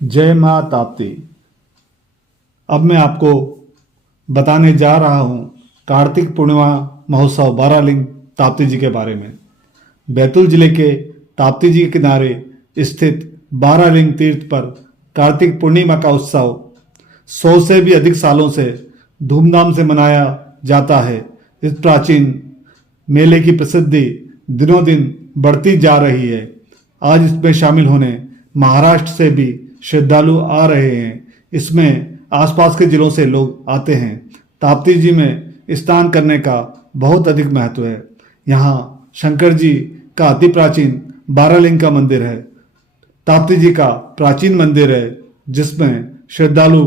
जय माँ ताप्ती। अब मैं आपको बताने जा रहा हूँ कार्तिक पूर्णिमा महोत्सव बारालिंग ताप्ती जी के बारे में। बैतूल जिले के ताप्ती जी के किनारे स्थित बारालिंग तीर्थ पर कार्तिक पूर्णिमा का उत्सव 100 से भी अधिक सालों से धूमधाम से मनाया जाता है। इस प्राचीन मेले की प्रसिद्धि दिनों दिन बढ़ती जा रही है। आज इसमें शामिल होने महाराष्ट्र से भी श्रद्धालु आ रहे हैं। इसमें आसपास के जिलों से लोग आते हैं। ताप्ती जी में स्नान करने का बहुत अधिक महत्व है। यहाँ शंकर जी का अति प्राचीन बारालिंग का मंदिर है। ताप्ती जी का प्राचीन मंदिर है जिसमें श्रद्धालु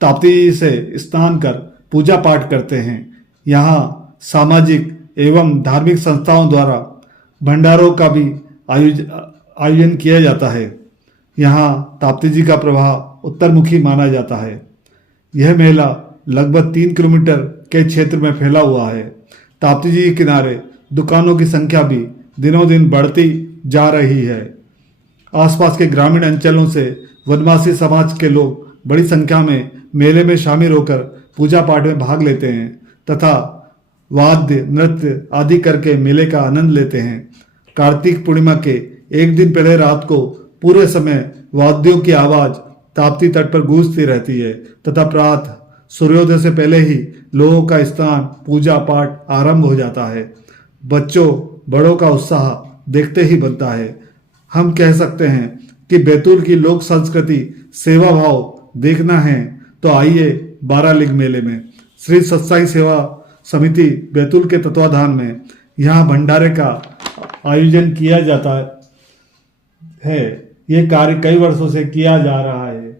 ताप्ती जी से स्नान कर पूजा पाठ करते हैं। यहाँ सामाजिक एवं धार्मिक संस्थाओं द्वारा भंडारों का भी आयोजन किया जाता है। यहाँ ताप्ती जी का प्रवाह उत्तरमुखी माना जाता है। यह मेला लगभग 3 किलोमीटर के क्षेत्र में फैला हुआ है। ताप्ती जी के किनारे दुकानों की संख्या भी दिनों दिन बढ़ती जा रही है। आसपास के ग्रामीण अंचलों से वनवासी समाज के लोग बड़ी संख्या में मेले में शामिल होकर पूजा पाठ में भाग लेते हैं तथा वाद्य नृत्य आदि करके मेले का आनंद लेते हैं। कार्तिक पूर्णिमा के एक दिन पहले रात को पूरे समय वाद्यों की आवाज ताप्ती तट पर गूंजती रहती है तथा प्रातः सूर्योदय से पहले ही लोगों का स्नान पूजा पाठ आरंभ हो जाता है। बच्चों बड़ों का उत्साह देखते ही बनता है। हम कह सकते हैं कि बैतूल की लोक संस्कृति सेवा भाव देखना है तो आइए बारालिंग मेले में। श्री सत्साई सेवा समिति बैतूल के तत्वाधान में यहाँ भंडारे का आयोजन किया जाता है। ये कार्य कई वर्षों से किया जा रहा है।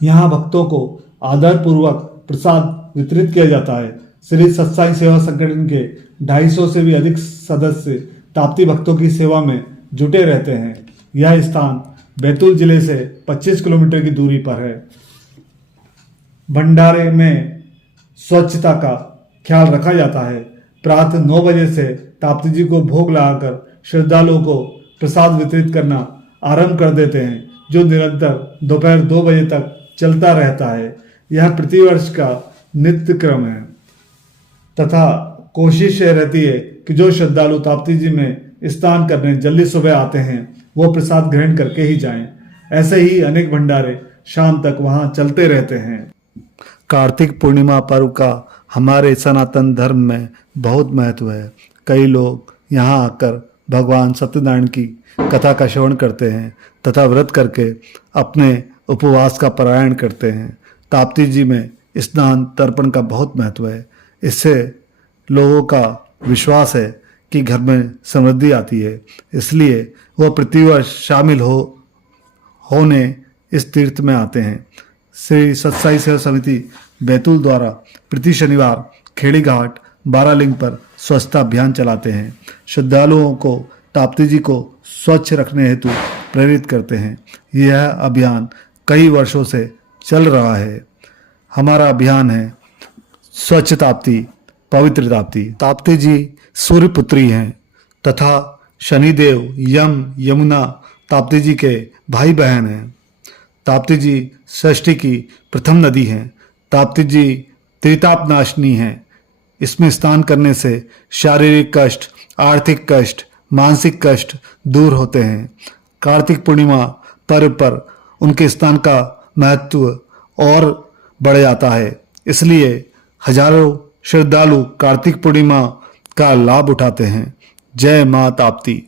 यहाँ भक्तों को आदरपूर्वक प्रसाद वितरित किया जाता है। श्री सत्साई सेवा संगठन के 250 से भी अधिक सदस्य ताप्ती भक्तों की सेवा में जुटे रहते हैं। यह स्थान बैतूल जिले से 25 किलोमीटर की दूरी पर है। भंडारे में स्वच्छता का ख्याल रखा जाता है। प्रातः 9 बजे से ताप्ती जी को भोग लगाकर श्रद्धालुओं को प्रसाद वितरित करना आरंभ कर देते हैं, जो निरंतर दोपहर 2 बजे तक चलता रहता है। यह प्रतिवर्ष का नित्य क्रम है तथा कोशिश ये रहती है कि जो श्रद्धालु ताप्ती जी में स्नान करने जल्दी सुबह आते हैं वो प्रसाद ग्रहण करके ही जाएं। ऐसे ही अनेक भंडारे शाम तक वहां चलते रहते हैं। कार्तिक पूर्णिमा पर्व का हमारे सनातन धर्म में बहुत महत्व है। कई लोग यहाँ आकर भगवान सत्यनारायण की कथा का श्रवण करते हैं तथा व्रत करके अपने उपवास का पारायण करते हैं। ताप्ती जी में स्नान तर्पण का बहुत महत्व है। इससे लोगों का विश्वास है कि घर में समृद्धि आती है, इसलिए वह प्रतिवर्ष शामिल होने इस तीर्थ में आते हैं। श्री सत्साई सेवा समिति बैतूल द्वारा प्रति शनिवार खेड़ी घाट बारालिंग पर स्वच्छता अभियान चलाते हैं। श्रद्धालुओं को ताप्ती जी को स्वच्छ रखने हेतु प्रेरित करते हैं। यह अभियान कई वर्षों से चल रहा है। हमारा अभियान है स्वच्छ ताप्ती पवित्र ताप्ती। ताप्ती जी सूर्यपुत्री हैं तथा शनिदेव यम यमुना ताप्ती जी के भाई बहन हैं। ताप्ती जी सृष्टि की प्रथम नदी हैं। ताप्ती जी त्रितापनाशिनी हैं। इसमें स्नान करने से शारीरिक कष्ट, आर्थिक कष्ट, मानसिक कष्ट दूर होते हैं। कार्तिक पूर्णिमा पर्व पर उनके स्नान का महत्व और बढ़ जाता है। इसलिए हजारों श्रद्धालु कार्तिक पूर्णिमा का लाभ उठाते हैं। जय माँ ताप्ती।